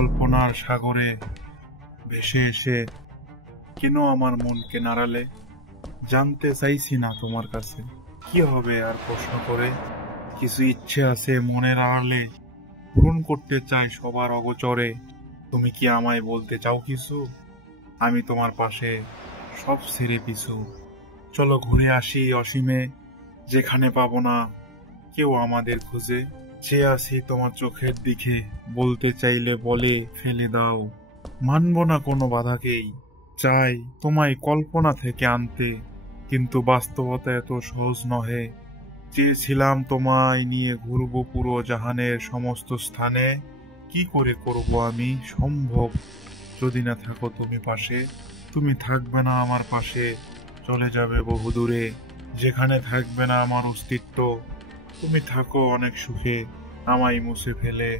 পরিকল্পনার সাগরে ভেসে এসে কেন আমার মনকে নাড়ালে? জানতে চাইছি না তোমার কাছে কি হবে আর প্রশ্ন করে। কিছু ইচ্ছে আছে মনের আড়ালে, পূরণ করতে চাই সবার অগোচরে। তুমি কি আমায় বলতে চাও কিছু? আমি তোমার পাশে, সব ছেড়ে পিছু। চলো ঘুরে আসি অসীমে, যেখানে পাবো না কেউ আমাদের খুঁজে। চেয়ে আছি তোমার চোখের দিকে, বলতে চাইলে বলে ফেলে দাও। মানব না কোনো বাধাকেই, চাই তোমায় কল্পনা থেকে আনতে, কিন্তু বাস্তবতা এত সহজ নহে। চেয়েছিলাম তোমায় নিয়ে ঘুরবো পুরো জাহানের সমস্ত স্থানে। কি করে করব আমি সম্ভব যদি না থাকো তুমি পাশে? তুমি থাকবে না আমার পাশে, চলে যাবে বহু দূরে, যেখানে থাকবে না আমার অস্তিত্ব। তুমি থাকো অনেক সুখে, আমায় মুছে ফেলে।